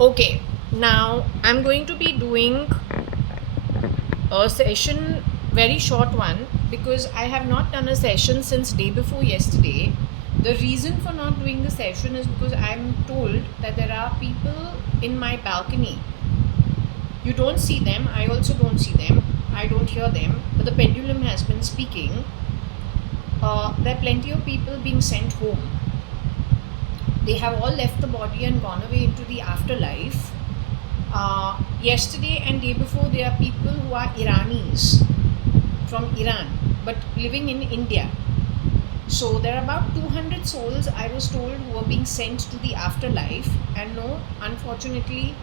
Okay, now I'm going to be doing a session, very short one, because I have not done a session since day before yesterday. The reason for not doing the session is because I'm told that there are people in my balcony. You don't see them, I also don't see them, I don't hear them, but the pendulum has been speaking. There are plenty of people being sent home. They have all left the body and gone away into the afterlife. Yesterday and day before, there are people who are Iranis from Iran but living in India. So there are about 200 souls, I was told, who are being sent to the afterlife, and no, unfortunately,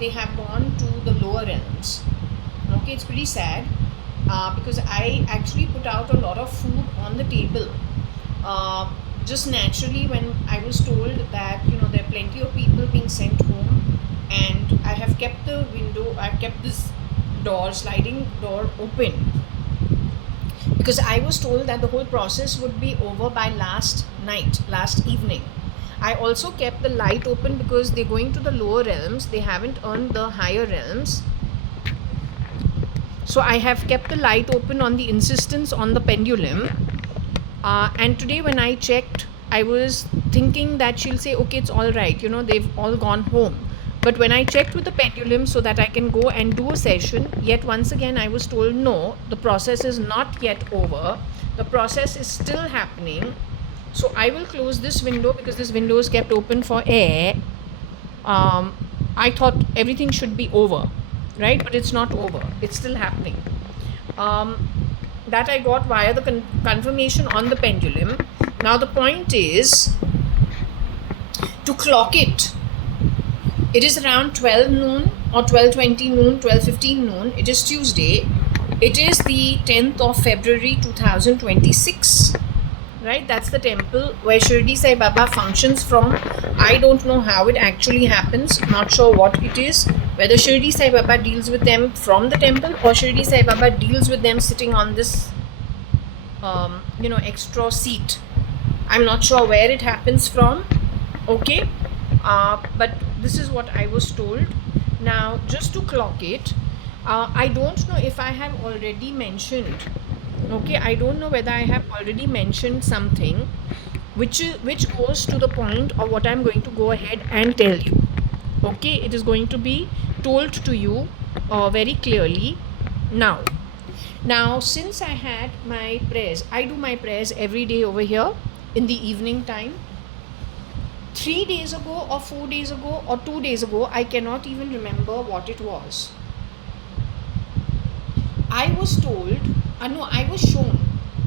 they have gone to the lower realms. Okay, it's pretty sad because I actually put out a lot of food on the table. Just naturally, when I was told that there are plenty of people being sent home, and I have kept the window, I've kept this sliding door open, because I was told that the whole process would be over by last night, last evening. I also kept the light open because they're going to the lower realms, they haven't earned the higher realms. So I have kept the light open on the insistence on the pendulum. And today when I checked, I was thinking that she'll say, okay, it's all right, they've all gone home. But when I checked with the pendulum so that I can go and do a session, yet once again I was told, no, the process is not yet over. The process is still happening. So I will close this window because this window is kept open for air. I thought everything should be over, right? But it's not over. It's still happening. That I got via the confirmation on the pendulum. Now the point is to clock it. It is around 12 noon or 12:20 noon, 12:15 noon. It is Tuesday. It is the 10th of February 2026. Right? That's the temple where Shirdi Sai Baba functions from. I don't know how it actually happens. Not sure what it is. Whether Shirdi Sai Baba deals with them from the temple or Shirdi Sai Baba deals with them sitting on this, extra seat. I'm not sure where it happens from. Okay. But this is what I was told. Now, just to clock it, I don't know if I have already mentioned. Okay, I don't know whether I have already mentioned something which goes to the point of what I'm going to go ahead and tell you. Okay, it is going to be told to you very clearly now. Now, since I had my prayers, I do my prayers every day over here in the evening time. 3 days ago or 4 days ago or 2 days ago, I cannot even remember what it was. I was told, I was shown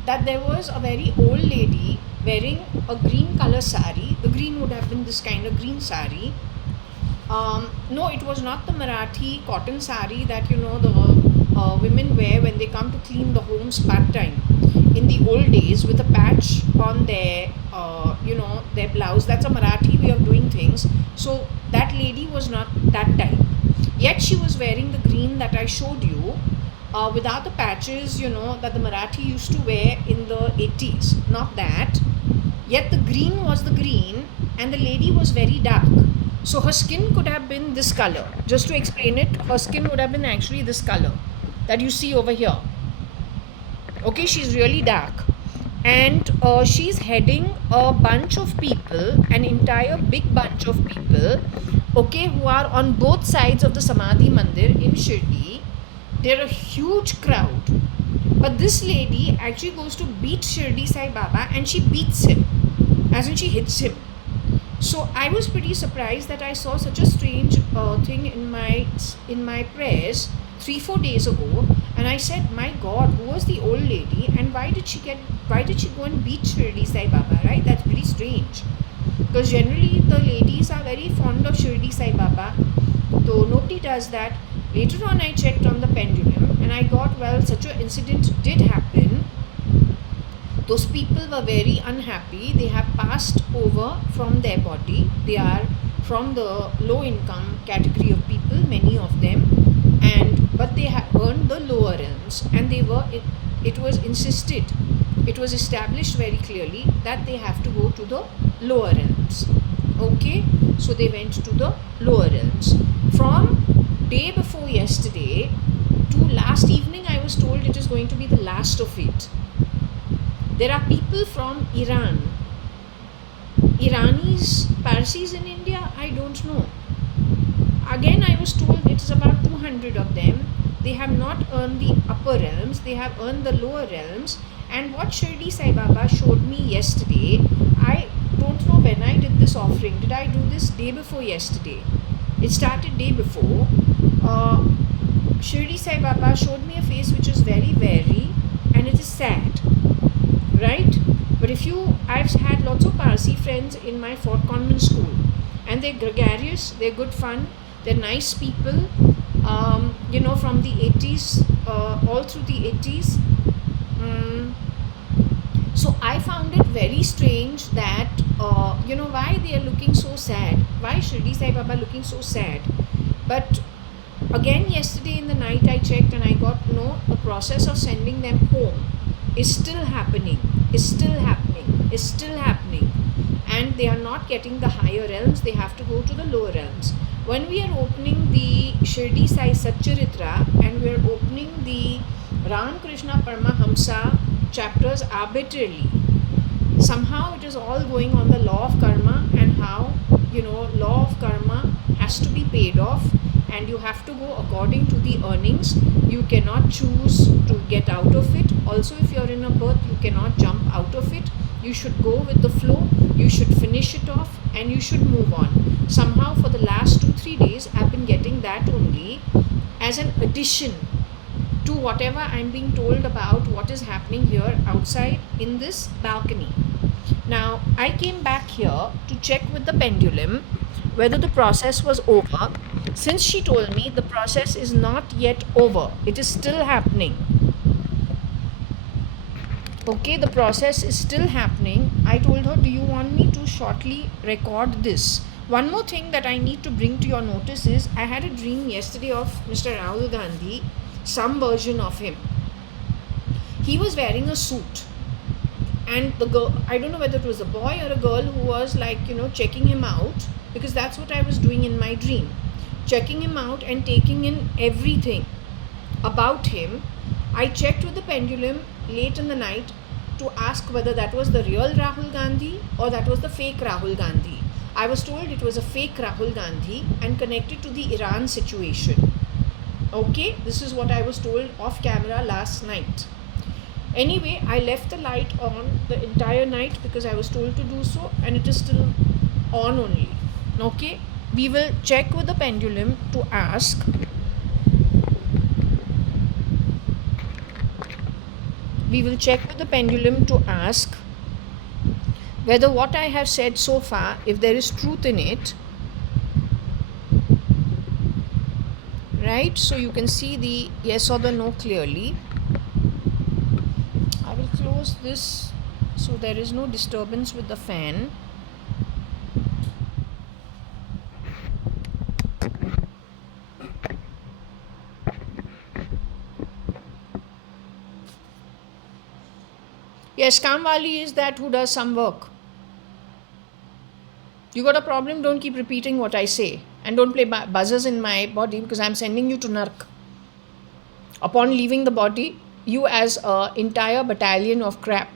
that there was a very old lady wearing a green color sari. The green would have been this kind of green sari. No, it was not the Marathi cotton sari that the women wear when they come to clean the homes part-time in the old days, with a patch on their their blouse. That's a Marathi way of doing things. So that lady was not that type, yet she was wearing the green that I showed you, without the patches that the Marathi used to wear in the 80's. Not that, yet the green was the green, and the lady was very dark. So her skin could have been this color. Just to explain it, her skin would have been actually this color that you see over here. Okay, she's really dark, and she's heading a bunch of people, an entire big bunch of people, okay, who are on both sides of the Samadhi Mandir in Shirdi. They're a huge crowd, but this lady actually goes to beat Shirdi Sai Baba, and she beats him, as in she hits him. So I was pretty surprised that I saw such a strange thing in my prayers 3-4 days ago, and I said, my God, who was the old lady, and why did she go and beat Shirdi Sai Baba, right? That's pretty strange, because generally the ladies are very fond of Shirdi Sai Baba, though nobody does that. Later on I checked on the pendulum and I got, well, such an incident did happen. Those people were very unhappy. They have passed over from their body. They are from the low income category of people, many of them, but they have earned the lower realms, and it was insisted, it was established very clearly that they have to go to the lower realms. Okay, so they went to the lower realms. From day before yesterday to last evening, I was told it is going to be the last of it. There are people from Iran, Iranis, Parsis in India, I don't know. Again, I was told it is about 200 of them. They have not earned the upper realms, they have earned the lower realms. And what Shirdi Sai Baba showed me yesterday, I don't know when I did this offering. Did I do this day before yesterday? It started day before. Uh, Shirdi Sai Baba showed me a face which is very, very, and it is sad, right? But if you, I've had lots of Parsi friends in my Fort Convent school, and they're gregarious, they're good fun, they're nice people, from the 80s, all through the 80s. So I found it very strange that, why they are looking so sad. Why Shirdi Sai Baba looking so sad? But again, yesterday in the night I checked and I got no, the process of sending them home is still happening, is still happening, is still happening. And they are not getting the higher realms, they have to go to the lower realms. When we are opening the Shirdi Sai Satcharitra and we are opening the Ram Krishna Paramahamsa chapters arbitrarily, somehow it is all going on the law of karma and how, law of karma has to be paid off and you have to go according to the earnings. You cannot choose to get out of it. Also, if you're in a birth, you cannot jump out of it. You should go with the flow, you should finish it off and you should move on. Somehow for the last 2-3 days I've been getting that only as an addition to whatever I'm being told about what is happening here outside in this balcony. Now, I came back here to check with the pendulum whether the process was over. Since she told me the process is not yet over, it is still happening. Okay, the process is still happening. I told her, do you want me to shortly record this? One more thing that I need to bring to your notice is I had a dream yesterday of Mr. Rahul Gandhi, some version of him. He was wearing a suit and the girl, I don't know whether it was a boy or a girl who was checking him out, because that's what I was doing in my dream, checking him out and taking in everything about him. I checked with the pendulum late in the night to ask whether that was the real Rahul Gandhi or that was the fake Rahul Gandhi. I was told it was a fake Rahul Gandhi and connected to the Iran situation. Okay, this is what I was told off camera last night. Anyway, I left the light on the entire night because I was told to do so, and it is still on only. Okay, we will check with the pendulum to ask whether what I have said so far, if there is truth in it, right? So you can see the yes or the no clearly. I will close this so there is no disturbance with the fan. Yes, Kamwali is that who does some work. You got a problem? Don't keep repeating what I say. And don't play buzzers in my body because I'm sending you to Nark. Upon leaving the body, you as an entire battalion of crap,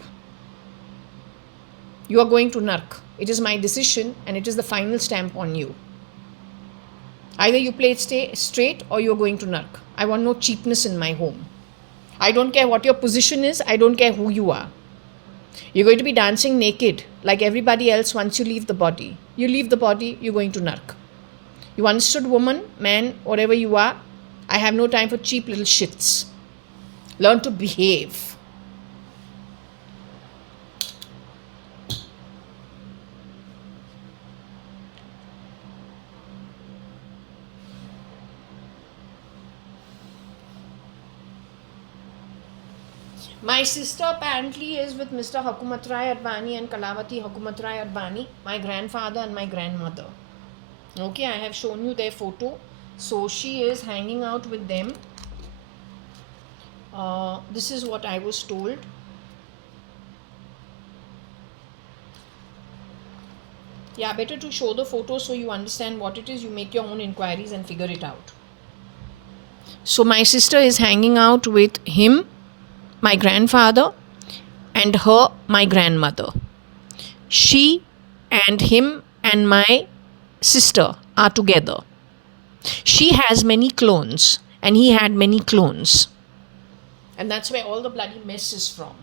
you are going to Nark. It is my decision and it is the final stamp on you. Either you play it straight or you're going to Nark. I want no cheapness in my home. I don't care what your position is. I don't care who you are. You're going to be dancing naked like everybody else once you leave the body. You leave the body, you're going to Nark. You understood, woman, man, whatever you are? I have no time for cheap little shits. Learn to behave. My sister apparently is with Mr. JAYA.ADVANI and Kalavati JAYA.ADVANI, my grandfather and my grandmother. Okay, I have shown you their photo. So she is hanging out with them. This is what I was told. Yeah, better to show the photo so you understand what it is. You make your own inquiries and figure it out. So my sister is hanging out with him, my grandfather, and her, my grandmother. She and him and my sister are together. She has many clones, and he had many clones. And that's where all the bloody mess is from.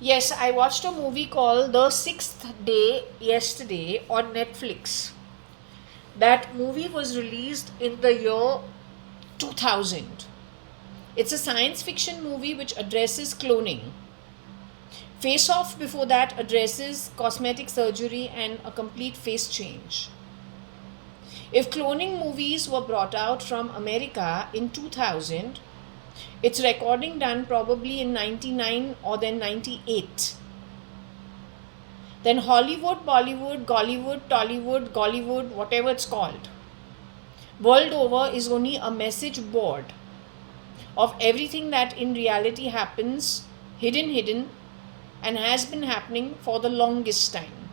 Yes, I watched a movie called The Sixth Day yesterday on Netflix. That movie was released in the year 2000. It's a science fiction movie which addresses cloning. Face Off before that addresses cosmetic surgery and a complete face change. If cloning movies were brought out from America in 2000, its recording done probably in 99 or then 98. Then Hollywood, Bollywood, Gollywood, Tollywood, Gollywood, whatever it's called, world over is only a message board of everything that in reality happens, hidden, and has been happening for the longest time.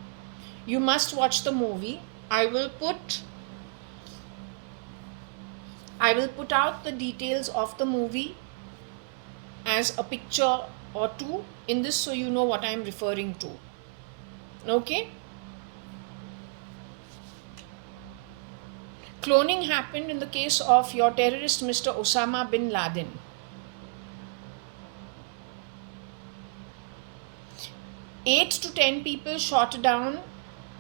You must watch the movie. I will put out the details of the movie as a picture or two in this so you know what I am referring to. Okay? Cloning happened in the case of your terrorist Mr. Osama bin Laden. 8 to 10 people shot down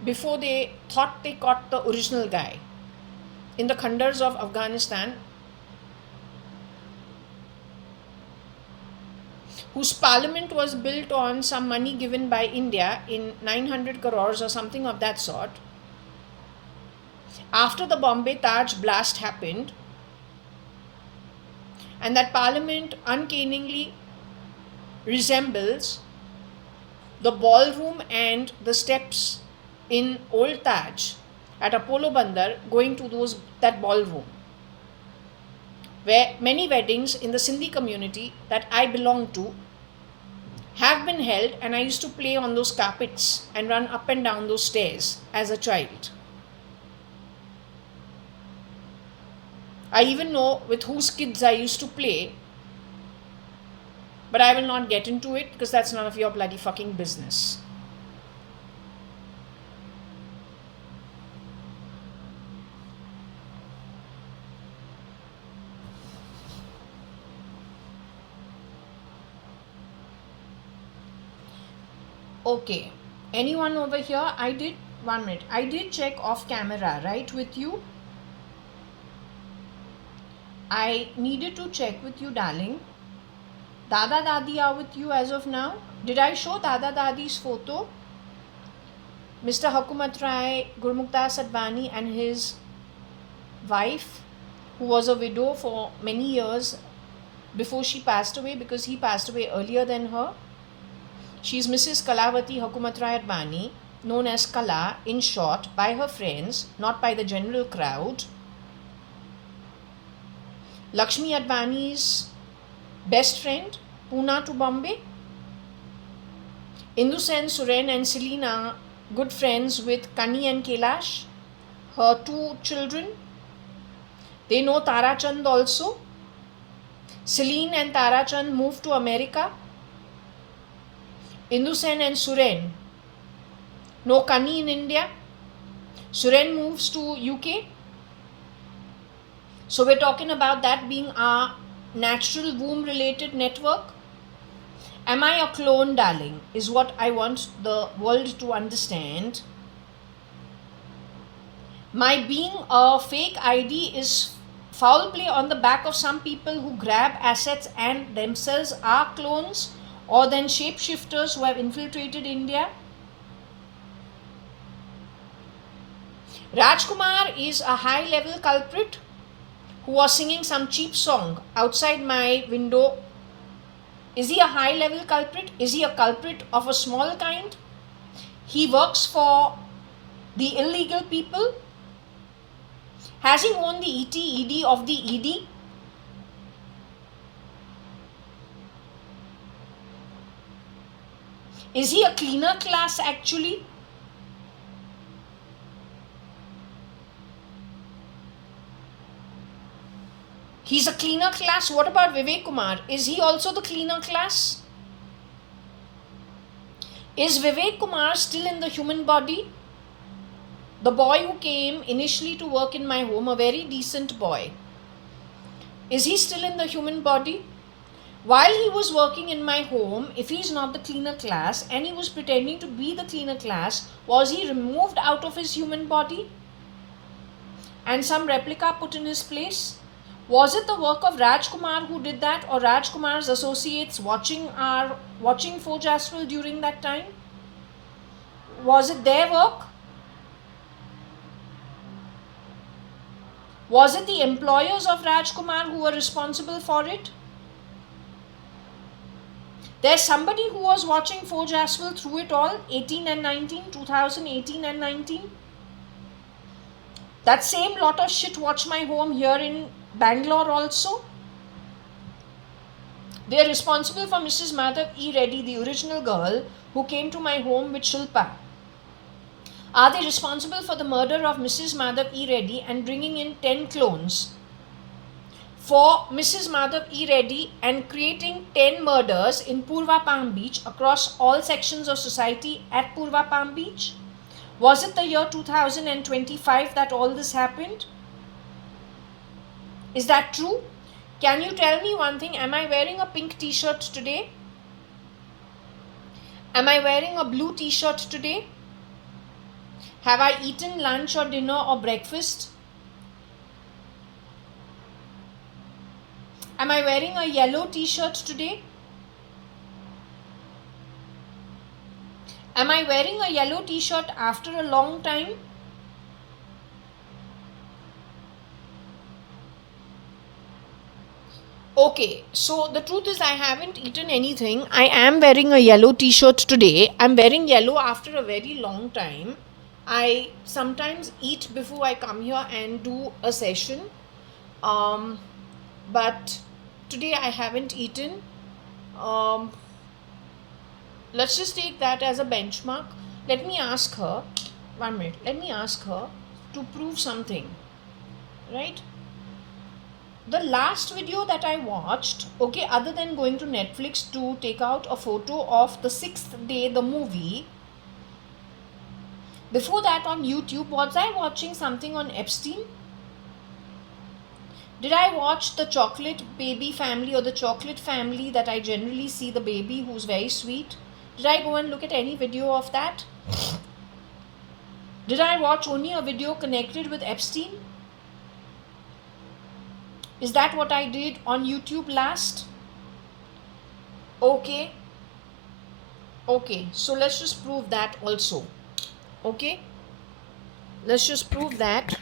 before they thought they caught the original guy in the Khandars of Afghanistan, whose parliament was built on some money given by India in 900 crores or something of that sort. After the Bombay Taj blast happened, and that parliament uncannily resembles the ballroom and the steps in Old Taj at Apollo Bandar going to that ballroom, where many weddings in the Sindhi community that I belong to have been held, and I used to play on those carpets and run up and down those stairs as a child. I even know with whose kids I used to play, but I will not get into it because that's none of your bloody fucking business. Okay, anyone over here? I did check off camera, right, with you. I needed to check with you, darling. Dada Dadi are with you as of now. Did I show Dada Dadi's photo? Mr. Hukumat Rai, Gurmukdas Advani and his wife, who was a widow for many years before she passed away, because he passed away earlier than her. She is Mrs. Kalavati Hukumat Rai Advani, known as Kala in short by her friends, not by the general crowd. Lakshmi Advani's best friend, Pune to Bombay. Indu Sen, Suren and Selena, good friends with Kani and Kailash, her 2 children. They know Tara Chand also. Celine and Tara Chand moved to America. Indu Sen and Suren know Kani in India. Suren moves to UK. So we're talking about that being our natural womb related network. Am I a clone, darling, is what I want the world to understand. My being a fake ID is foul play on the back of some people who grab assets and themselves are clones, or then shapeshifters who have infiltrated India. Rajkumar is a high level culprit who was singing some cheap song outside my window. Is he a high level culprit? Is he a culprit of a small kind? He works for the illegal people. Has he won the ED of the ED? Is he a cleaner class actually? He's a cleaner class. What about Vivek Kumar? Is he also the cleaner class? Is Vivek Kumar still in the human body? The boy who came initially to work in my home, a very decent boy. Is he still in the human body? While he was working in my home, if he's not the cleaner class and he was pretending to be the cleaner class, was he removed out of his human body and some replica put in his place? Was it the work of Rajkumar who did that, or Rajkumar's associates watching Forge Astral during that time? Was it their work? Was it the employers of Rajkumar who were responsible for it? There's somebody who was watching Forge Astral through it all, 18 and 19, 2018 and 19. That same lot of shit watched my home here in Bangalore also. They are responsible for Mrs. Madhav E. Reddy, the original girl who came to my home with Shilpa. Are they responsible for the murder of Mrs. Madhav E. Reddy and bringing in 10 clones for Mrs. Madhav E. Reddy and creating 10 murders in Purva Palm Beach across all sections of society at Purva Palm Beach? Was it the year 2025 that all this happened? Is that true? Can you tell me one thing? Am I wearing a pink t-shirt today? Am I wearing a blue t-shirt today? Have I eaten lunch or dinner or breakfast? Am I wearing a yellow t-shirt today? Am I wearing a yellow t-shirt after a long time? Okay, so the truth is I haven't eaten anything. I am wearing a yellow t-shirt today. I'm wearing yellow after a very long time. I sometimes eat before I come here and do a session. But today I haven't eaten. Let's just take that as a benchmark. Let me ask her, 1 minute, let me ask her to prove something, right? The last video that I watched, okay, other than going to Netflix to take out a photo of the 6th day, the movie, before that on YouTube, was I watching something on Epstein? Did I watch the chocolate baby family or the chocolate family that I generally see, the baby who's very sweet? Did I go and look at any video of that? Did I watch only a video connected with Epstein? Is that what I did on YouTube last? Okay. Okay, so let's just prove that also. Okay? Let's just prove that.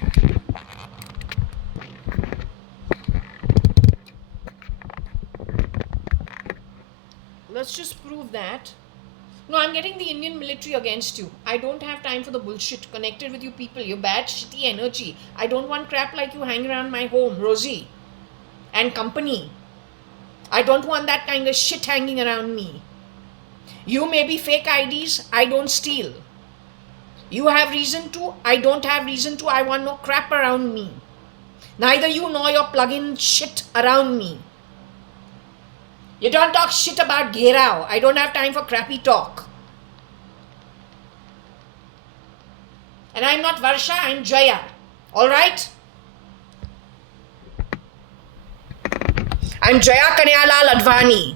Let's just prove that. No, I'm getting the Indian military against you. I don't have time for the bullshit connected with you people. Your bad, shitty energy. I don't want crap like you hanging around my home, Rosie and company. I don't want that kind of shit hanging around me. You may be fake IDs. I don't steal. You have reason to. I don't have reason to. I want no crap around me. Neither you nor your plug-in shit around me. You don't talk shit about Gherao. I don't have time for crappy talk. And I'm not Varsha, I'm Jaya. Alright? I'm JAYA.ADVANI.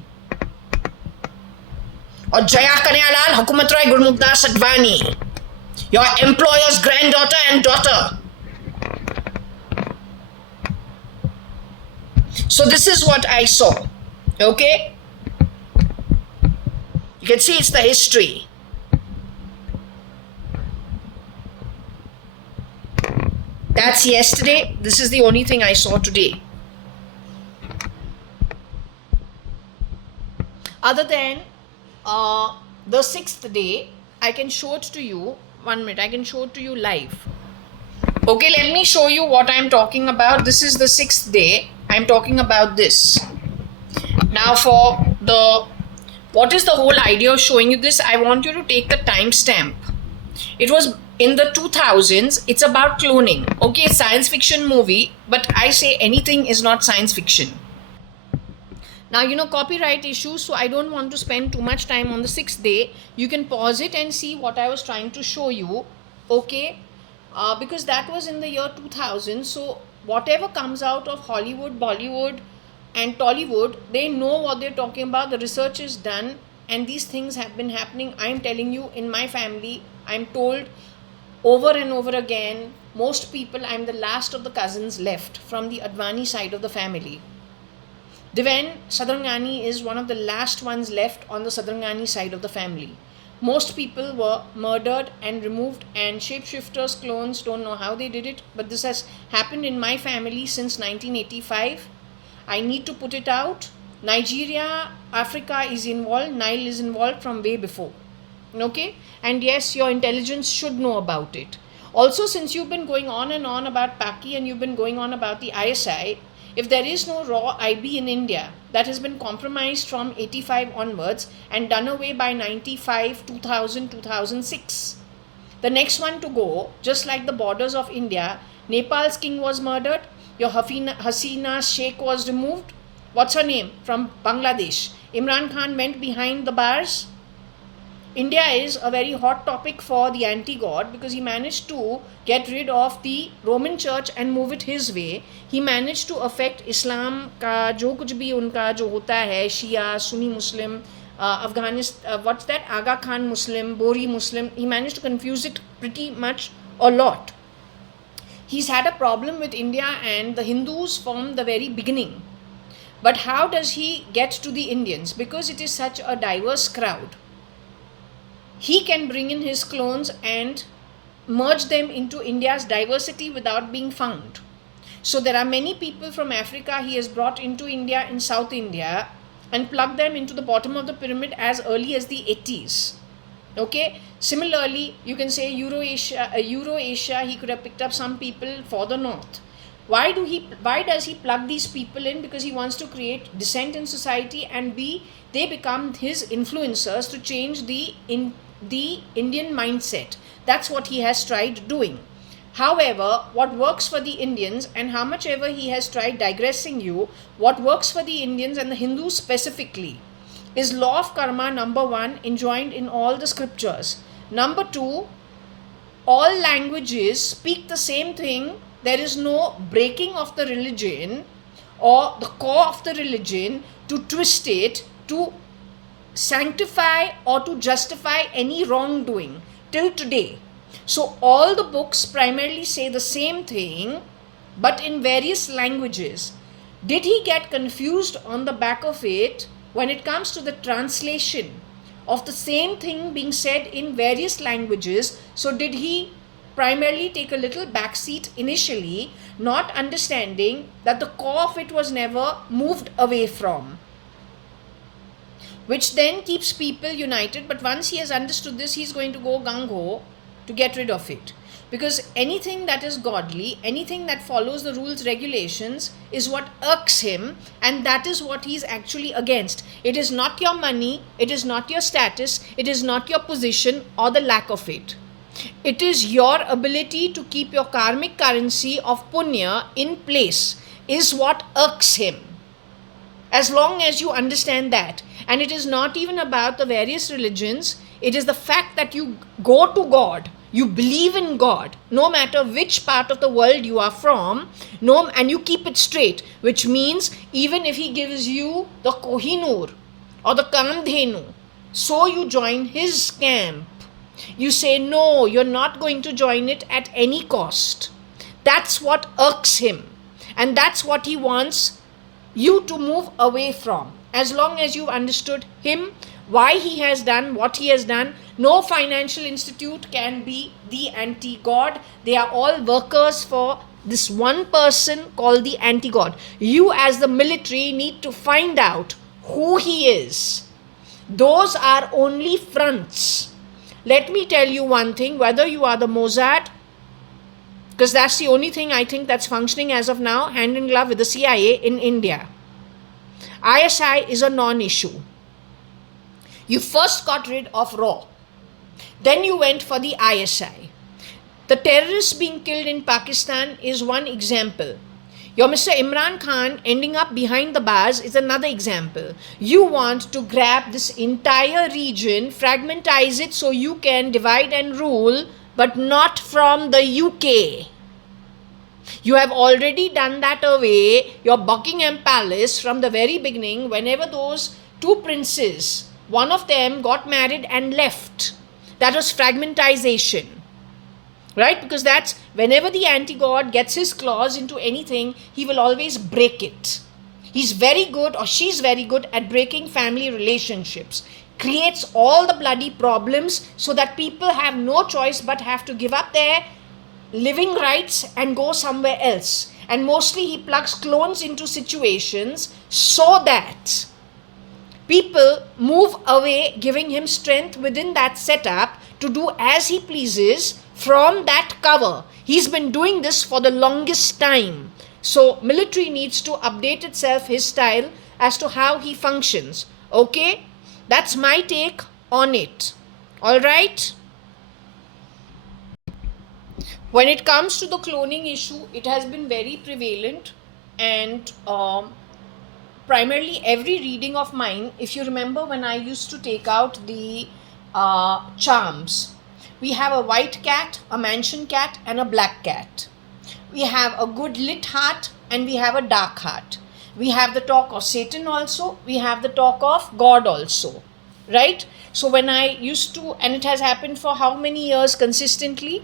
Or JAYA Hukumat Rai Gurmukdas Advani. Your employer's granddaughter and daughter. So this is what I saw. Okay? You can see it's the history. That's yesterday. This is the only thing I saw today. Other than the 6th day, I can show it to you. 1 minute, I can show it to you live. Okay, let me show you what I'm talking about. This is the 6th day. I'm talking about this. Now for the What is the whole idea of showing you this? I want you to take the timestamp. It was in the 2000s. It's about cloning. Okay, science fiction movie, but I say anything is not science fiction. Now, copyright issues, so I don't want to spend too much time on the 6th day. You can pause it and see what I was trying to show you. Okay, because that was in the year 2000. So whatever comes out of Hollywood, Bollywood and Tollywood, they know what they're talking about. The research is done and these things have been happening. I'm telling you, in my family, I'm told over and over again, most people, I'm the last of the cousins left from the Advani side of the family. Deven Sadrangani is one of the last ones left on the Sadrangani side of the family. Most people were murdered and removed, and shapeshifters, clones, don't know how they did it, but this has happened in my family since 1985. I need to put it out. Nigeria, Africa is involved, Nile is involved from way before. Okay? And yes, your intelligence should know about it. Also, since you've been going on and on about Paki and you've been going on about the ISI, if there is no raw IB in India that has been compromised from 85 onwards and done away by 95, 2000, 2006, the next one to go, just like the borders of India, Nepal's king was murdered, your Hasina Sheikh was removed. What's her name? From Bangladesh. Imran Khan went behind the bars. India is a very hot topic for the anti-God because he managed to get rid of the Roman Church and move it his way. He managed to affect Islam का जो कुछ भी उनका जो होता है, Shia, Sunni Muslim, Afghanistan, what's that? Aga Khan Muslim, Bori Muslim. He managed to confuse it pretty much a lot. He's had a problem with India and the Hindus from the very beginning. But how does he get to the Indians? Because it is such a diverse crowd. He can bring in his clones and merge them into India's diversity without being found. So there are many people from Africa he has brought into India in South India and plugged them into the bottom of the pyramid as early as the 80s. Okay. Similarly, you can say Eurasia, he could have picked up some people for the north. Why does he plug these people in? Because he wants to create dissent in society, and they become his influencers to change the Indian mindset. That's what he has tried doing. However, what works for the Indians, and how much ever he has tried digressing you, what works for the Indians and the Hindus specifically is law of karma, number 1, enjoined in all the scriptures. Number 2, all languages speak the same thing. There is no breaking of the religion or the core of the religion to twist it, to sanctify or to justify any wrongdoing till today. So all the books primarily say the same thing, but in various languages. Did he get confused on the back of it when it comes to the translation of the same thing being said in various languages? So did he primarily take a little backseat initially, not understanding that the core of it was never moved away from, which then keeps people united? But once he has understood this, he's going to go gung-ho to get rid of it. Because anything that is godly, anything that follows the rules, regulations, is what irks him, and that is what he's actually against. It is not your money, it is not your status, it is not your position or the lack of it. It is your ability to keep your karmic currency of punya in place is what irks him. As long as you understand that. And it is not even about the various religions. It is the fact that you go to God, you believe in God, no matter which part of the world you are from, and you keep it straight, which means even if he gives you the Kohinoor or the Kamdhenu, so you join his camp. You say, no, you're not going to join it at any cost. That's what irks him. And that's what he wants you to move away from. As long as you've understood him, why he has done what he has done, no financial institute can be the anti-God. They are all workers for this one person called the anti-God. You as the military need to find out who he is. Those are only fronts. Let me tell you one thing, whether you are the Mossad, because that's the only thing I think that's functioning as of now, hand in glove with the CIA in India. ISI is a non-issue. You first got rid of RAW. Then you went for the ISI. The terrorists being killed in Pakistan is one example. Your Mr. Imran Khan ending up behind the bars is another example. You want to grab this entire region, fragmentize it so you can divide and rule, but not from the UK. You have already done that away. Your Buckingham Palace from the very beginning, whenever those two princes, one of them got married and left. That was fragmentization. Right? Because that's whenever the anti-god gets his claws into anything, he will always break it. He's very good, or she's very good at breaking family relationships. Creates all the bloody problems so that people have no choice but have to give up their living rights and go somewhere else. And mostly he plugs clones into situations so that people move away, giving him strength within that setup to do as he pleases from that cover. He's been doing this for the longest time. So military needs to update itself, his style, as to how he functions. Okay? That's my take on it. Alright? When it comes to the cloning issue, it has been very prevalent, and primarily every reading of mine, if you remember when I used to take out the charms, we have a white cat, a mansion cat, and a black cat. We have a good lit heart and we have a dark heart. We have the talk of Satan also. We have the talk of God also. Right? So when I used to, and it has happened for how many years consistently?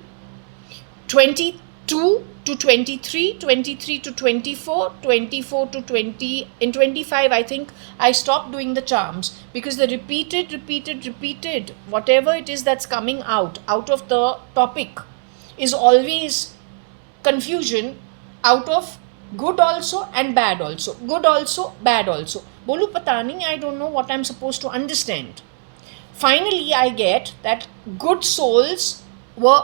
22 to 23, 23 to 24, 24 to 20, in 25 I think I stopped doing the charms, because the repeated, whatever it is that's coming out of the topic is always confusion out of good also and bad also. Good also, bad also. Bolu pata nahi, I don't know what I'm supposed to understand. Finally, I get that good souls were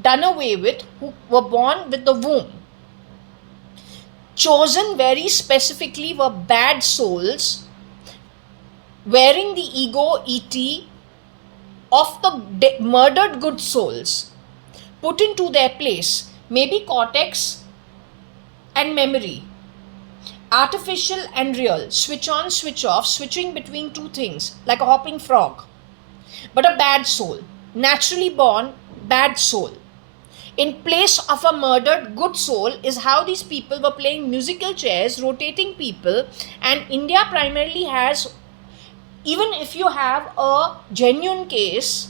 done away with, who were born with the womb. Chosen very specifically were bad souls wearing the ego ET of the murdered good souls, put into their place. Maybe cortex and memory, artificial and real, switch on, switch off, switching between two things like a hopping frog. But a bad soul, naturally born bad soul, in place of a murdered good soul, is how these people were playing musical chairs, rotating people. And India primarily has, even if you have a genuine case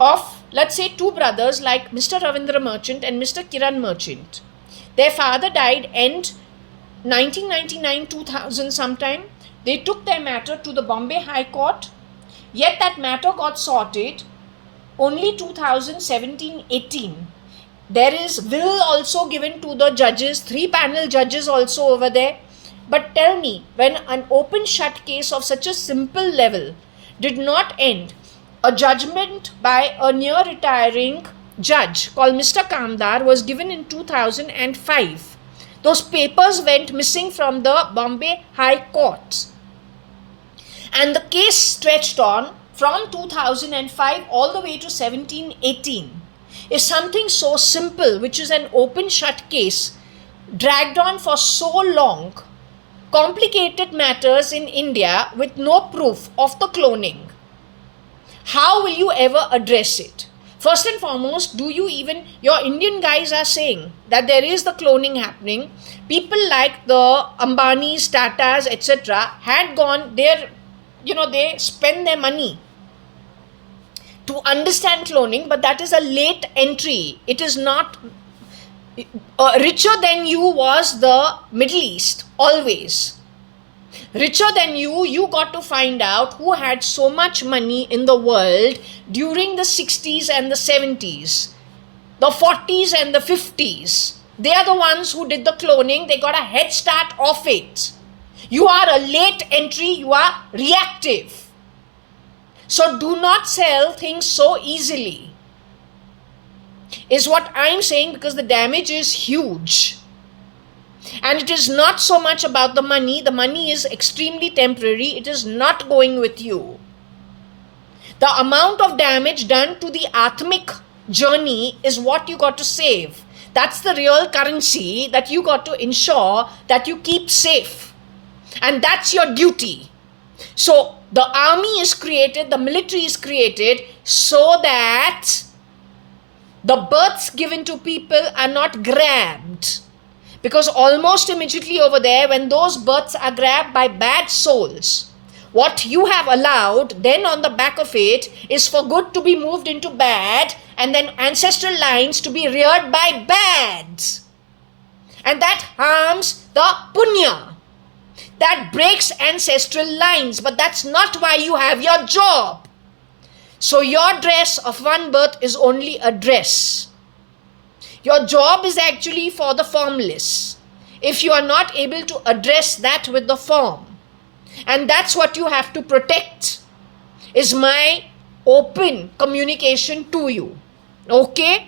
of, let's say, two brothers like Mr. Ravindra Merchant and Mr. Kiran Merchant. Their father died end 1999-2000 sometime. They took their matter to the Bombay High Court, yet that matter got sorted only 2017-18. There is will also given to the judges, 3-panel judges also over there. But tell me, when an open shut case of such a simple level did not end, a judgment by a near retiring judge called Mr. Kamdar was given in 2005. Those papers went missing from the Bombay High Court. And the case stretched on from 2005 all the way to 17-18. Is something so simple, which is an open shut case, dragged on for so long, complicated matters in India with no proof of the cloning. How will you ever address it? First and foremost, do you even, your Indian guys are saying that there is the cloning happening. People like the Ambanis, Tatas, etc. had gone there, they spend their money to understand cloning, but that is a late entry. It is not, richer than you was the Middle East, always. Richer than you got to find out who had so much money in the world during the 60s and the 70s, the 40s and the 50s. They are the ones who did the cloning. They got a head start of it. You are a late entry, you are reactive. So do not sell things so easily, is what I'm saying, because the damage is huge. And it is not so much about the money. The money is extremely temporary. It is not going with you. The amount of damage done to the Atmic journey is what you got to save. That's the real currency that you got to ensure that you keep safe. And that's your duty. So the army is created, the military is created so that the births given to people are not grabbed. Because almost immediately over there, when those births are grabbed by bad souls, what you have allowed then on the back of it is for good to be moved into bad, and then ancestral lines to be reared by bads. And that harms the punya. That breaks ancestral lines, but that's not why you have your job. So your dress of one birth is only a dress. Your job is actually for the formless. If you are not able to address that with the form, and that's what you have to protect, is my open communication to you. Okay?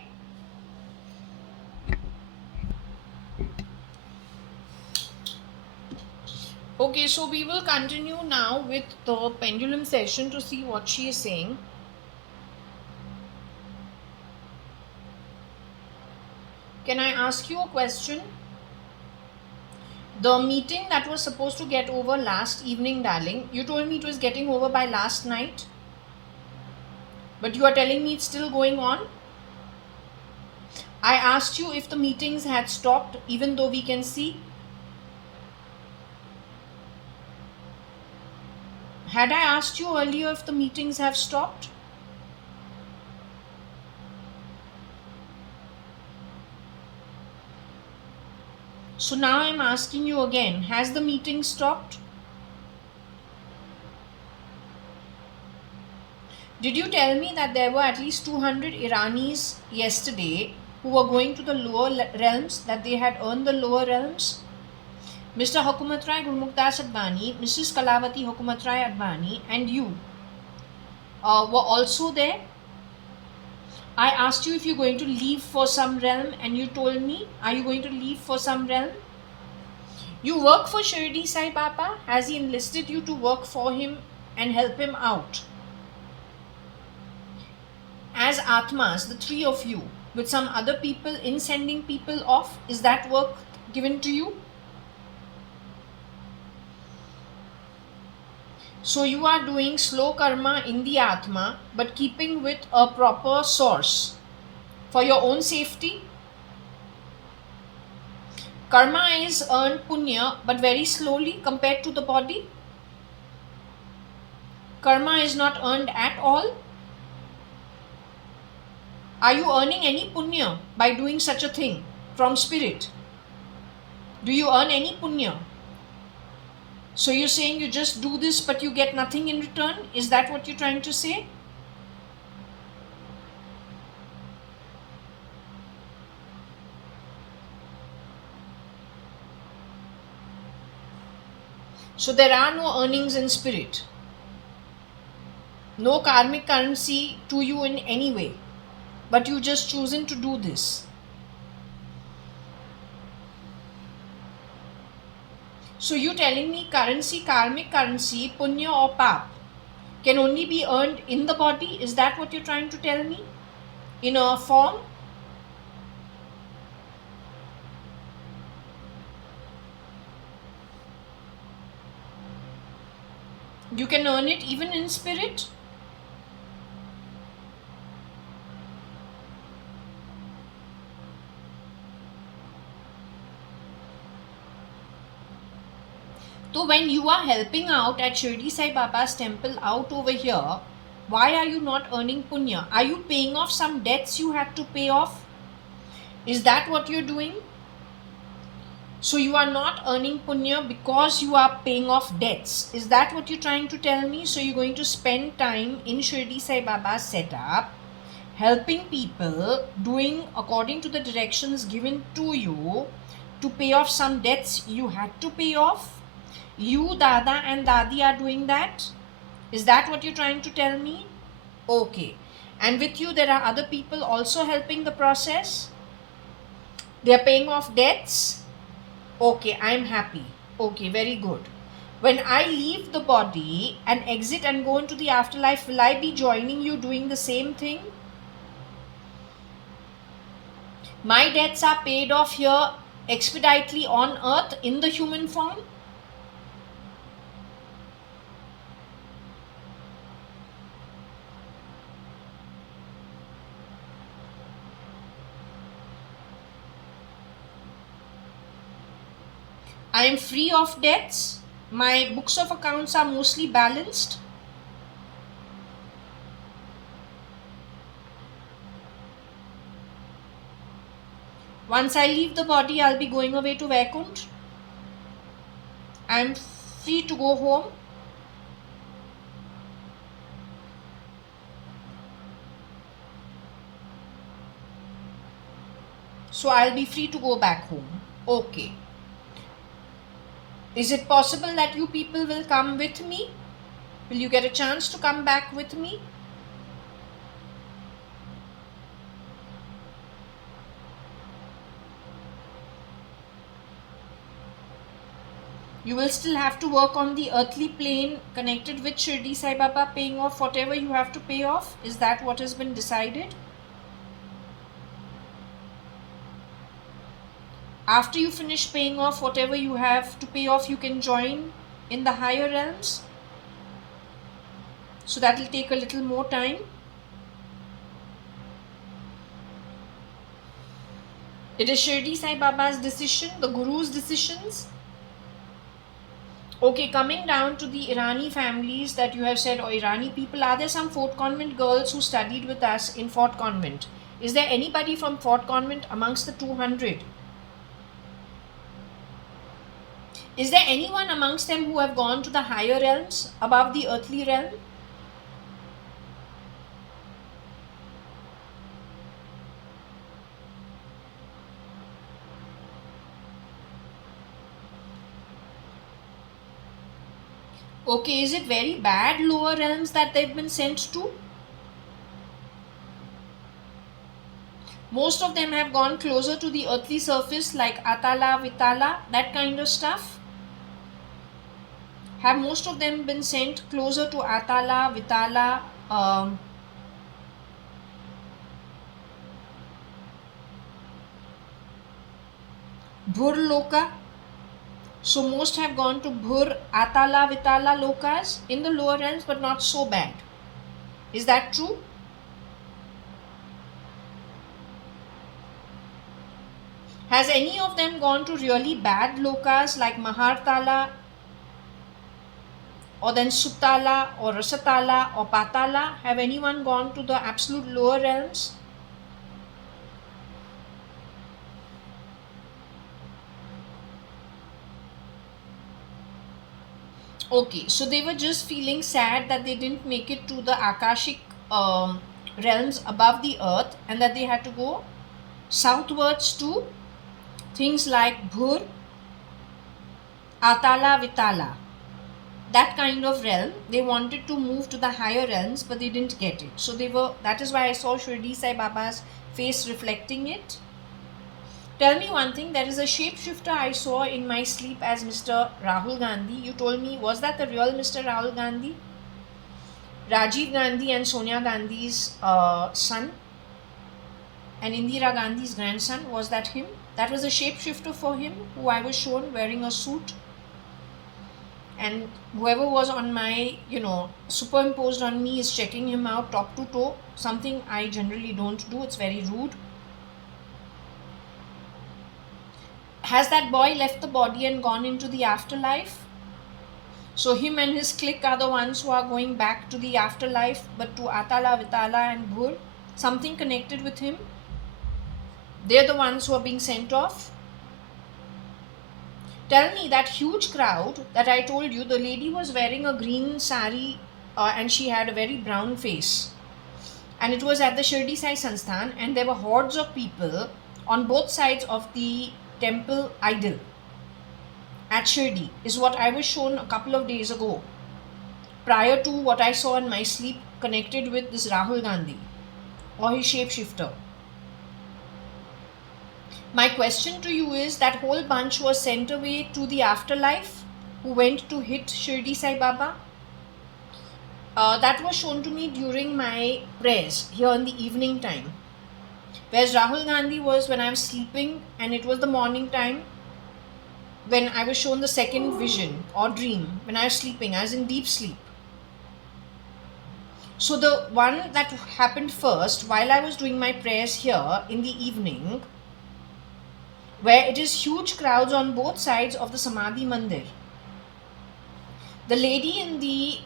Okay, so we will continue now with the pendulum session to see what she is saying. Can I ask you a question? The meeting that was supposed to get over last evening, darling, you told me it was getting over by last night. But you are telling me it's still going on? I asked you if the meetings had stopped, even though we can see. Had I asked you earlier if the meetings have stopped? So now I am asking you again, has the meeting stopped? Did you tell me that there were at least 200 Iranis yesterday who were going to the lower realms, that they had earned the lower realms? Mr. Hukumat Rai Gurmukdas Advani, Mrs. Kalavati Hukumat Rai Advani, and you were also there. I asked you if you're going to leave for some realm, and you told me, are you going to leave for some realm? You work for Shirdi Sai Baba. Has he enlisted you to work for him and help him out? As Atmas, the three of you, with some other people in sending people off, is that work given to you? So you are doing slow karma in the Atma, but keeping with a proper source for your own safety. Karma is earned punya, but very slowly compared to the body. Karma is not earned at all. Are you earning any punya by doing such a thing from spirit? Do you earn any punya? So you're saying you just do this but you get nothing in return? Is that what you're trying to say? So there are no earnings in spirit. No karmic currency to you in any way. But you just chosen to do this. So you telling me currency, karmic currency, punya or pap can only be earned in the body? Is that what you're trying to tell me? In a form? You can earn it even in spirit? So when you are helping out at Shirdi Sai Baba's temple out over here, why are you not earning punya? Are you paying off some debts you had to pay off? Is that what you're doing? So you are not earning punya because you are paying off debts. Is that what you're trying to tell me? So you're going to spend time in Shirdi Sai Baba's setup, helping people, doing according to the directions given to you to pay off some debts you had to pay off? You, Dada and Dadi are doing that? Is that what you're trying to tell me? Okay. And with you there are other people also helping the process? They are paying off debts? Okay, I'm happy. Okay, very good. When I leave the body and exit and go into the afterlife, will I be joining you doing the same thing? My debts are paid off here expeditiously on earth in the human form. I am free of debts. My books of accounts are mostly balanced. Once I leave the body, I'll be going away to Vaikunt. I'm free to go home. So I'll be free to go back home. Okay. Is it possible that you people will come with me? Will you get a chance to come back with me? You will still have to work on the earthly plane connected with Shirdi Sai Baba, paying off whatever you have to pay off. Is that what has been decided? After you finish paying off whatever you have to pay off, you can join in the higher realms. So that will take a little more time. It is Shirdi Sai Baba's decision, the Guru's decisions. Okay, coming down to the Irani families that you have said, or Irani people, are there some Fort Convent girls who studied with us in Fort Convent? Is there anybody from Fort Convent amongst the 200? Is there anyone amongst them who have gone to the higher realms above the earthly realm? Okay, is it very bad lower realms that they've been sent to? Most of them have gone closer to the earthly surface, like Atala, Vitala, that kind of stuff. Have most of them been sent closer to Atala, Vitala, Bhur Loka? So most have gone to Bhur, Atala, Vitala Lokas in the lower realms, but not so bad. Is that true? Has any of them gone to really bad lokas like Mahartala, or then Sutala or Rasatala or Patala? Have anyone gone to the absolute lower realms? Okay, so they were just feeling sad that they didn't make it to the Akashic realms above the earth, and that they had to go southwards to things like Bhur, Atala, Vitala. That kind of realm. They wanted to move to the higher realms, but they didn't get it. So that is why I saw Shirdi Sai Baba's face reflecting it. Tell me one thing, there is a shapeshifter I saw in my sleep as Mr. Rahul Gandhi. You told me, was that the real Mr. Rahul Gandhi? Rajiv Gandhi and Sonia Gandhi's son, and Indira Gandhi's grandson, was that him? That was a shapeshifter for him, who I was shown wearing a suit. And whoever was on my, superimposed on me is checking him out top to toe. Something I generally don't do. It's very rude. Has that boy left the body and gone into the afterlife? So him and his clique are the ones who are going back to the afterlife, but to Atala, Vitala and Bhur. Something connected with him. They're the ones who are being sent off. Tell me, that huge crowd that I told you, the lady was wearing a green sari and she had a very brown face. And it was at the Shirdi Sai Sansthan, and there were hordes of people on both sides of the temple idol at Shirdi, is what I was shown a couple of days ago, prior to what I saw in my sleep connected with this Rahul Gandhi or his shapeshifter. My question to you is, that whole bunch was sent away to the afterlife. who went to hit Shirdi Sai Baba. That was shown to me during my prayers here in the evening time. Whereas Rahul Gandhi was when I was sleeping, and it was the morning time when I was shown the second vision or dream. When I was sleeping, I was in deep sleep. So the one that happened first while I was doing my prayers here in the evening, where it is huge crowds on both sides of the Samadhi Mandir. The lady in the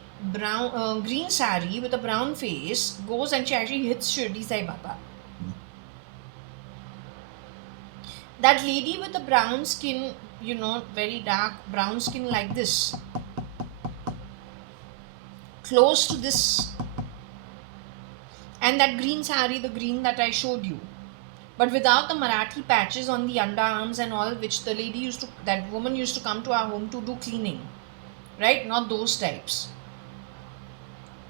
green sari with a brown face goes and she actually hits Shirdi Sai Baba. That lady with the brown skin, very dark brown skin like this, close to this, and that green sari, the green that I showed you, but without the Marathi patches on the underarms and all, which the lady that woman used to come to our home to do cleaning, right? Not those types.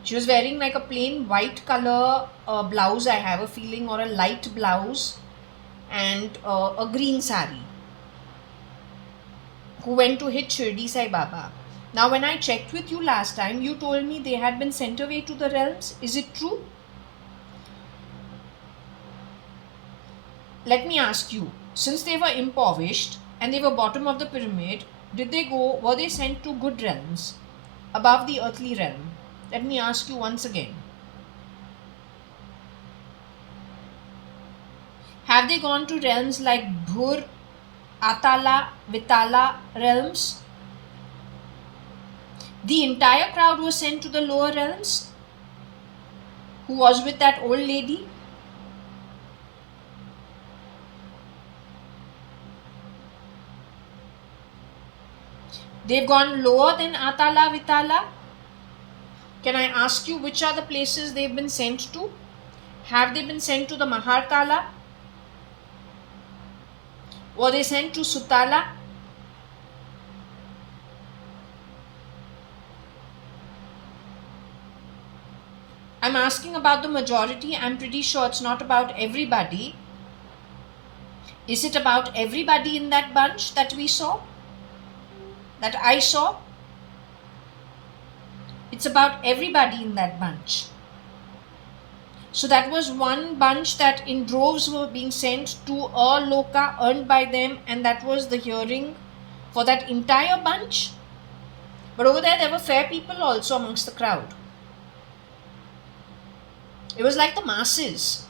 She was wearing like a plain white color blouse, I have a feeling, or a light blouse, and a green sari, who went to hit Shirdi Sai Baba. Now, when I checked with you last time, you told me they had been sent away to the realms. Is it true? Let me ask you, since they were impoverished and they were bottom of the pyramid, were they sent to good realms above the earthly realm? Let me ask you once again. Have they gone to realms like Bhur, Atala, Vitala realms? The entire crowd was sent to the lower realms, who was with that old lady. They've gone lower than Atala, Vitala. Can I ask you which are the places they've been sent to? Have they been sent to the Mahartala? Were they sent to Sutala? I'm asking about the majority. I'm pretty sure it's not about everybody. Is it about everybody in that bunch that we saw? That I saw? It's about everybody in that bunch. So that was one bunch that in droves were being sent to a loka earned by them, and that was the hearing for that entire bunch. But over there were fair people also amongst the crowd. It was like the masses.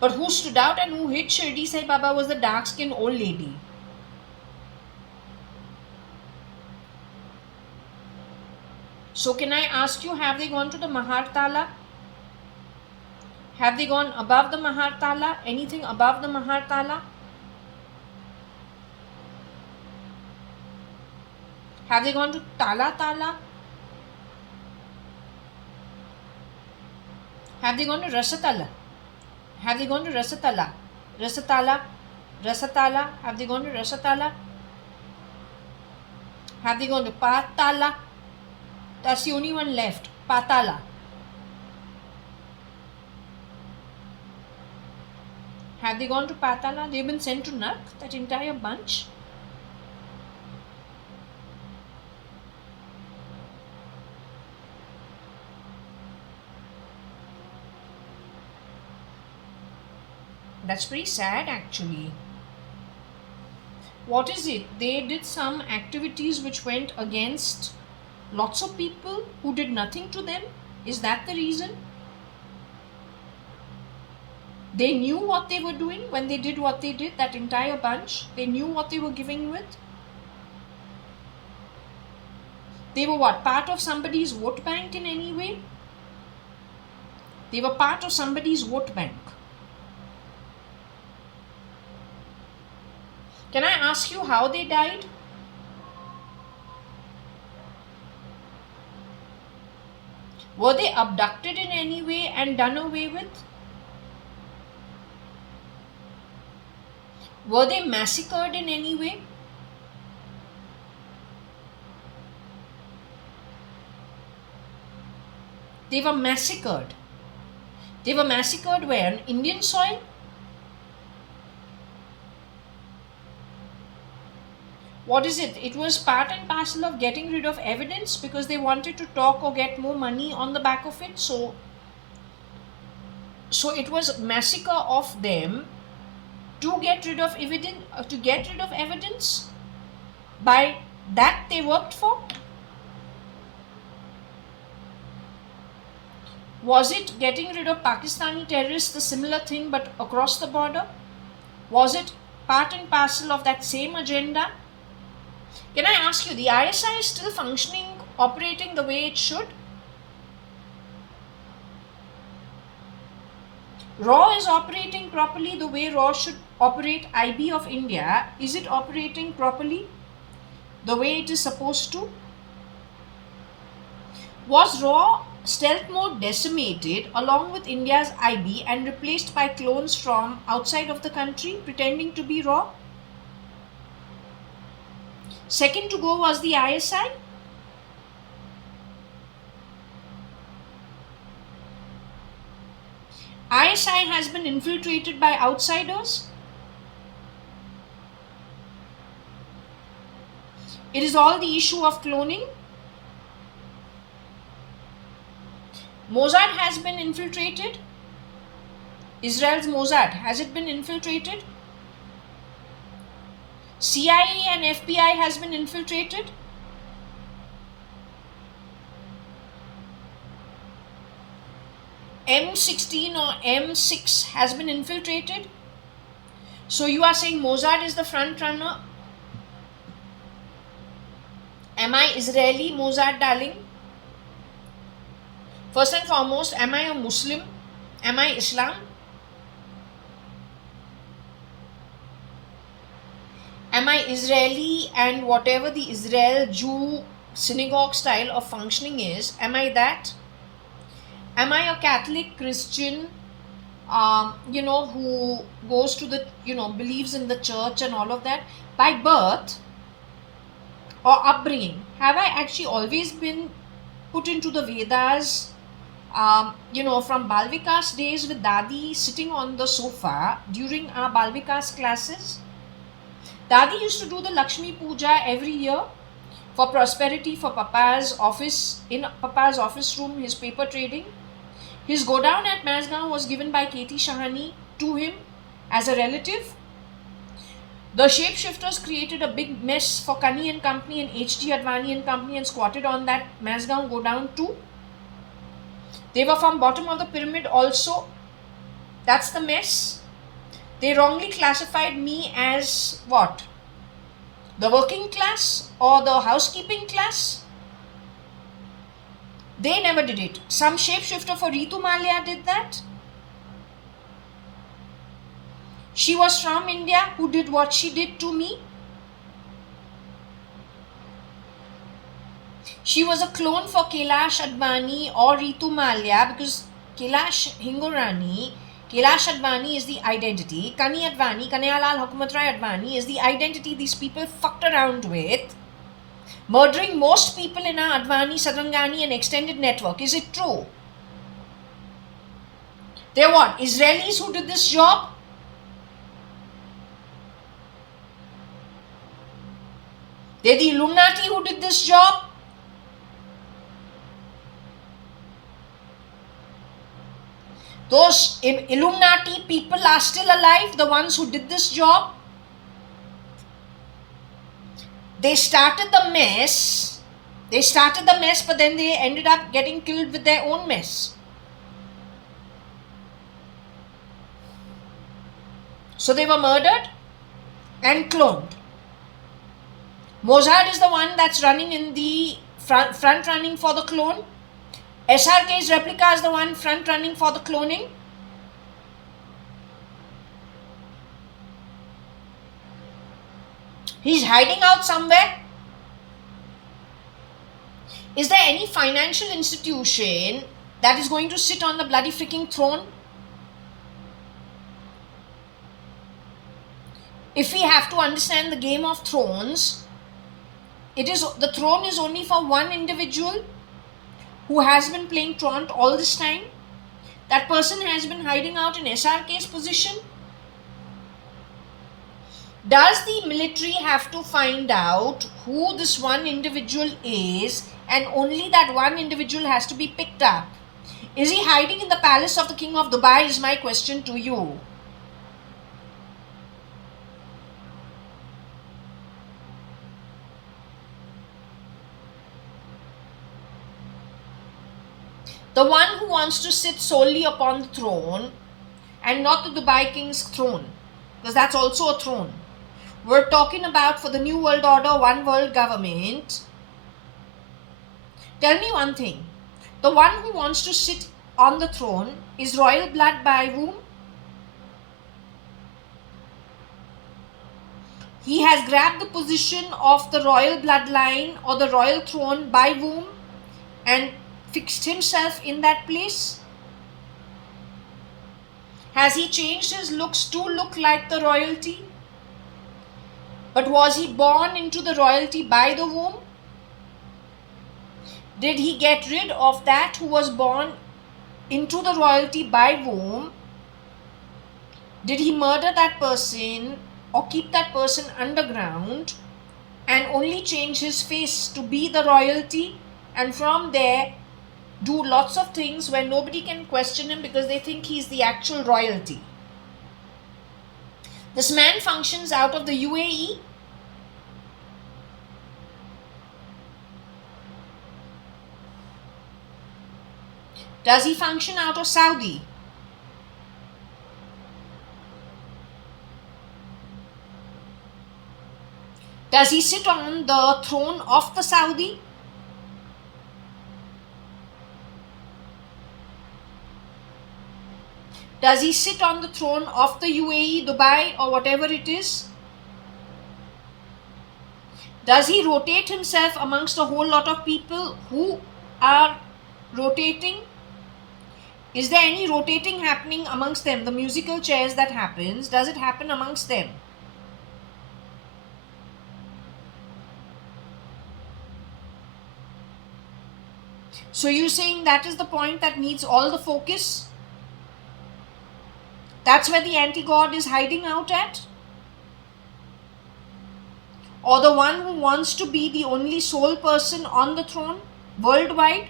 But who stood out and who hit Shirdi Sai Baba was the dark-skinned old lady. So can I ask you, have they gone to the Mahartala? Have they gone above the Mahartala? Anything above the Mahartala? Have they gone to Tala Tala? Have they gone to Rasatala? Have they gone to Rasatala? Rasatala? Rasatala? Have they gone to Rasatala? Have they gone to Patala? That's the only one left. Patala. Have they gone to Patala? They've been sent to Nark, that entire bunch. That's pretty sad actually. What is it? They did some activities which went against lots of people who did nothing to them. Is that the reason? They knew what they were doing when they did what they did, that entire bunch. They knew what they were giving with. They were what? Part of somebody's vote bank in any way? They were part of somebody's vote bank. Can I ask you how they died? Were they abducted in any way and done away with? Were they massacred in any way? They were massacred. They were massacred where? On Indian soil? what is it? It was part and parcel of getting rid of evidence because they wanted to talk or get more money on the back of it. So it was massacre of them to get rid of evidence. By that they worked for. Was it getting rid of Pakistani terrorists, the similar thing but across the border? Was it part and parcel of that same agenda? Can I ask you, the ISI is still functioning, operating the way it should? RAW is operating properly the way RAW should operate. IB of India, is it operating properly the way it is supposed to? Was RAW stealth mode decimated along with India's IB and replaced by clones from outside of the country pretending to be RAW? Second to go was the ISI. ISI has been infiltrated by outsiders. It is all the issue of cloning. Mossad has been infiltrated. Israel's Mossad, has it been infiltrated? CIA and FBI has been infiltrated. M16 or M6 has been infiltrated. So you are saying Mossad is the front runner? Am I Israeli Mossad, darling? First and foremost, am I a Muslim? Am I Islam? Am I Israeli and whatever the Israel Jew synagogue style of functioning is, am I that? Am I a Catholic Christian, who goes to the, believes in the church and all of that? By birth or upbringing, have I actually always been put into the Vedas? From Balvikas days with Dadi sitting on the sofa during our Balvikas classes. Dadi used to do the Lakshmi Puja every year for prosperity for Papa's office, in Papa's office room, his paper trading. His go down at Mazgaon was given by Katie Shahani to him as a relative. The shapeshifters created a big mess for Kani and Company and JAYA.ADVANI and Company and squatted on that Mazgaon go down too. They were from bottom of the pyramid also. That's the mess. They wrongly classified me as what? The working class or the housekeeping class? They never did it. Some shapeshifter for Ritu Malia did that. She was from India who did what she did to me. She was a clone for JAYA.ADVANI or Ritu Malia because Kailash Hingorani, JAYA.ADVANI is the identity. Kani Advani, Kanayalal Hukumatrai Advani is the identity these people fucked around with, murdering most people in our Advani, Sadrangani and extended network. Is it true? They're what? Israelis who did this job? They're the Illuminati who did this job? Those Illuminati people are still alive, the ones who did this job. They started the mess, but then they ended up getting killed with their own mess. So they were murdered and cloned. Mossad is the one that's running in the front running for the clone. SRK's replica is the one front running for the cloning. He's hiding out somewhere. Is there any financial institution that is going to sit on the bloody freaking throne? If we have to understand the Game of Thrones, the throne is only for one individual who has been playing truant all this time. That person has been hiding out in SRK's position. Does the military have to find out who this one individual is, and only that one individual has to be picked up? Is he hiding in the palace of the King of Dubai is my question to you. The one who wants to sit solely upon the throne and not the Dubai King's throne, because that's also a throne. We're talking about for the New World Order, one world government. Tell me one thing. The one who wants to sit on the throne is royal blood by whom? He has grabbed the position of the royal bloodline or the royal throne by whom and fixed himself in that place. Has he changed his looks to look like the royalty? But was he born into the royalty by the womb? Did he get rid of that who was born into the royalty by womb? Did he murder that person or keep that person underground and only change his face to be the royalty, and from there do lots of things where nobody can question him because they think he's the actual royalty? This man functions out of the UAE. Does he function out of Saudi? Does he sit on the throne of the Saudi? Does he sit on the throne of the UAE, Dubai, or whatever it is? Does he rotate himself amongst a whole lot of people who are rotating? Is there any rotating happening amongst them? The musical chairs that happens, does it happen amongst them? So you're saying that is the point that needs all the focus? That's where the anti-god is hiding out at? Or the one who wants to be the only sole person on the throne worldwide?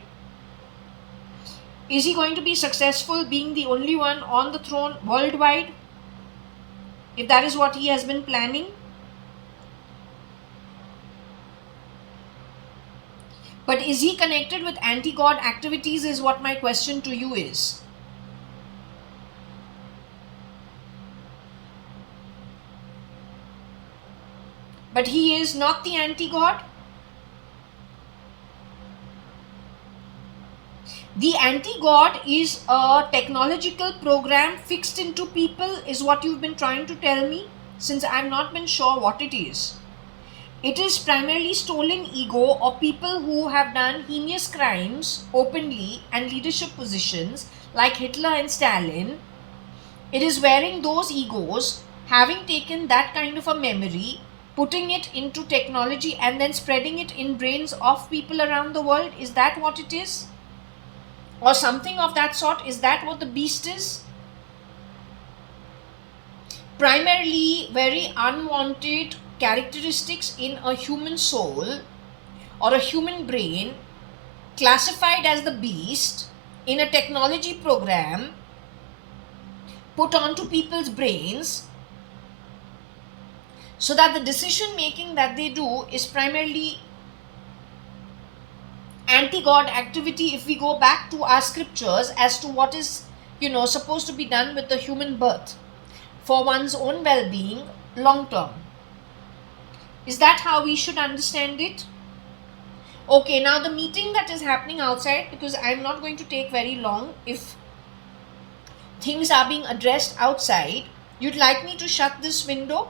Is he going to be successful being the only one on the throne worldwide? If that is what he has been planning? But is he connected with anti-god activities is what my question to you is. But he is not the anti-god. The anti-god is a technological program fixed into people is what you've been trying to tell me, since I've not been sure what it is. It is primarily stolen ego of people who have done heinous crimes openly and leadership positions like Hitler and Stalin. It is wearing those egos, having taken that kind of a memory, putting it into technology and then spreading it in brains of people around the world. Is that what it is? Or something of that sort? Is that what the beast is? Primarily very unwanted characteristics in a human soul or a human brain classified as the beast in a technology program put onto people's brains so that the decision making that they do is primarily anti-god activity if we go back to our scriptures as to what is, supposed to be done with the human birth for one's own well-being long term. Is that how we should understand it? Okay, now the meeting that is happening outside, because I'm not going to take very long if things are being addressed outside. You'd like me to shut this window?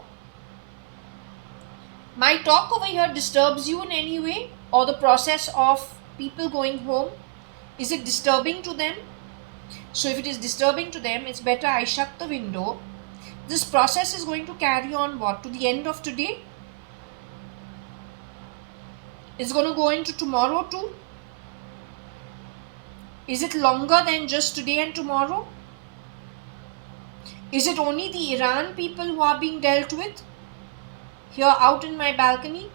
My talk over here disturbs you in any way, or the process of people going home? Is it disturbing to them? So if it is disturbing to them, it's better I shut the window. This process is going to carry on what? To the end of today? It's going to go into tomorrow too? Is it longer than just today and tomorrow? Is it only the Iran people who are being dealt with? here out in my balcony.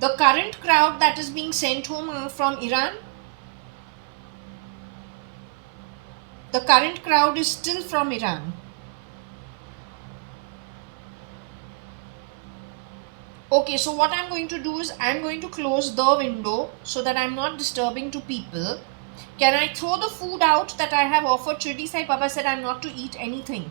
The current crowd that is being sent home are from Iran. The current crowd is still from Iran. Okay, so what I'm going to do is I'm going to close the window so that I'm not disturbing to people. Can I throw the food out that I have offered? Shirdi Sai Baba said I'm not to eat anything.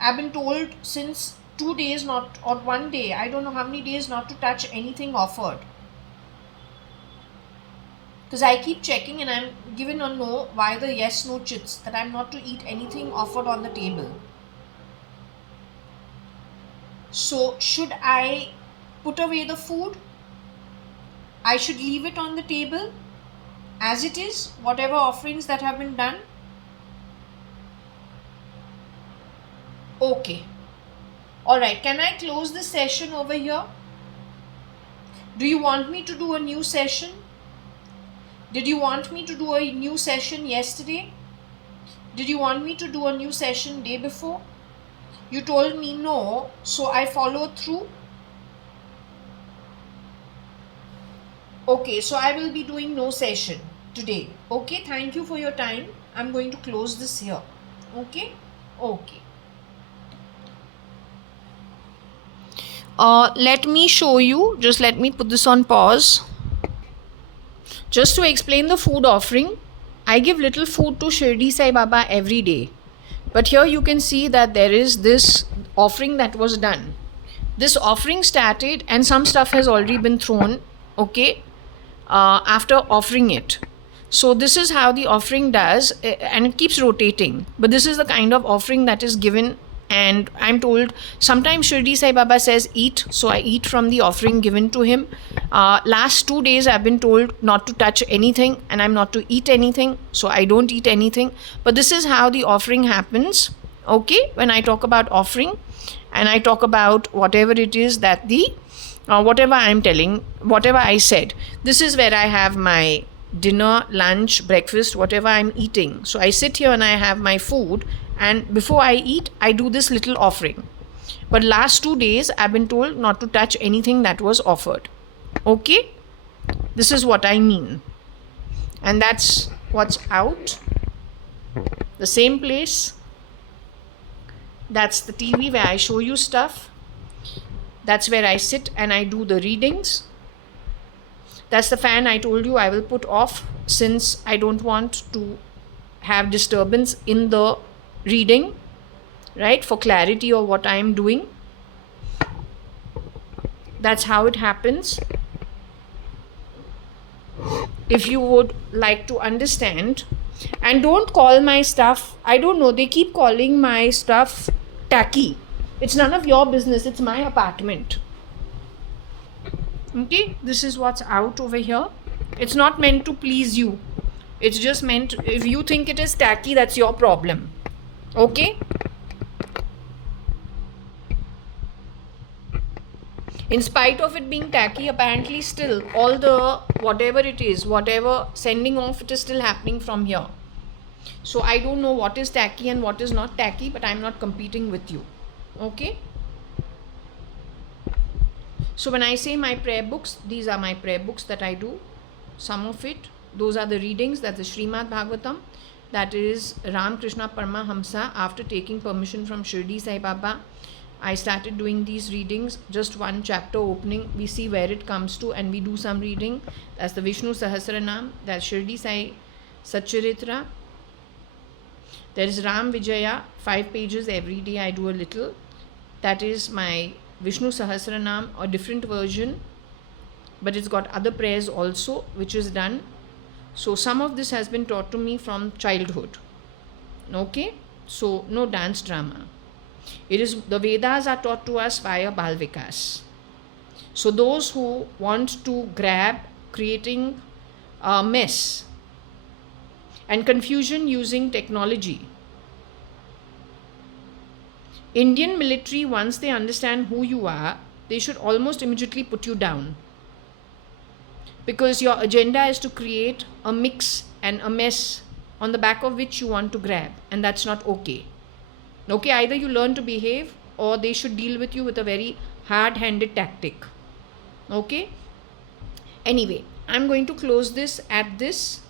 I've been told since 2 days not, or 1 day, I don't know how many days, not to touch anything offered. Because I keep checking and I'm given a no via the yes no chits that I'm not to eat anything offered on the table. So should I put away the food? I should leave it on the table as it is, whatever offerings that have been done? Okay. Alright, can I close the session over here? Do you want me to do a new session? Did you want me to do a new session yesterday? Did you want me to do a new session day before? You told me no, so I followed through. Okay, so I will be doing no session today. Okay, thank you for your time. I'm going to close this here. Okay? Okay. Let me show you. Just let me put this on pause. Just to explain the food offering, I give little food to Shirdi Sai Baba every day. But here you can see that there is this offering that was done. This offering started and some stuff has already been thrown, okay, after offering it. So this is how the offering does, and it keeps rotating. But this is the kind of offering that is given, and I'm told sometimes Shirdi Sai Baba says eat, so I eat from the offering given to him. Last 2 days I've been told not to touch anything and I'm not to eat anything, so I don't eat anything. But this is how the offering happens, okay, when I talk about offering and I talk about whatever it is that the whatever I'm telling, whatever I said. This is where I have my dinner, lunch, breakfast, whatever I'm eating. So I sit here and I have my food, and before I eat, I do this little offering. But last 2 days, I've been told not to touch anything that was offered. Okay? This is what I mean. And that's what's out. The same place. That's the TV where I show you stuff. That's where I sit and I do the readings. That's the fan I told you I will put off since I don't want to have disturbance in the reading, right, for clarity of what I am doing. That's how it happens. If you would like to understand, and don't call my stuff, I don't know, they keep calling my stuff tacky. It's none of your business, it's my apartment. Okay, this is what's out over here. It's not meant to please you. It's just meant, if you think it is tacky, that's your problem. Okay? In spite of it being tacky, apparently still all the whatever it is, whatever sending off, it is still happening from here. So I don't know what is tacky and what is not tacky, but I'm not competing with you. Okay? So when I say my prayer books, these are my prayer books that I do. Some of it, those are the readings. That's the Srimad Bhagavatam. That is Ram Krishna Paramahamsa. After taking permission from Shirdi Sai Baba, I started doing these readings. Just one chapter opening, we see where it comes to, and we do some reading. That's the Vishnu Sahasranam. That's Shirdi Sai Satcharitra. There is Ram Vijaya, 5 pages every day. I do a little. That is my Vishnu Sahasranam, a different version, but it's got other prayers also, which is done. So some of this has been taught to me from childhood. Okay? So no dance drama. It is, the Vedas are taught to us via Bal Vikas. So those who want to grab creating a mess and confusion using technology, Indian military, once they understand who you are, they should almost immediately put you down. Because your agenda is to create a mix and a mess on the back of which you want to grab, and that's not okay. Okay, either you learn to behave, or they should deal with you with a very hard-handed tactic. Okay, anyway, I'm going to close this at this.